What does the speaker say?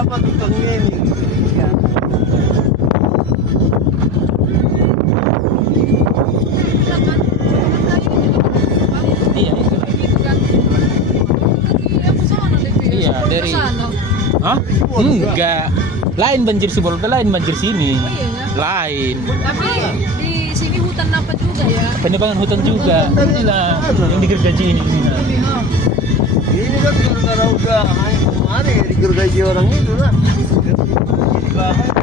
Apa tukang ini? Ya. Iya itu. Iya dari. Hah? Enggak. Lain banjir Sibolga, lain banjir sini. Oh iya ya. Lain. Tapi di sini hutan apa juga ya? Penebangan hutan juga. Inilah yang digergaji ini. Ini kan gara-gara udah kemarin digergaji orang itu lah. Jadi bahan.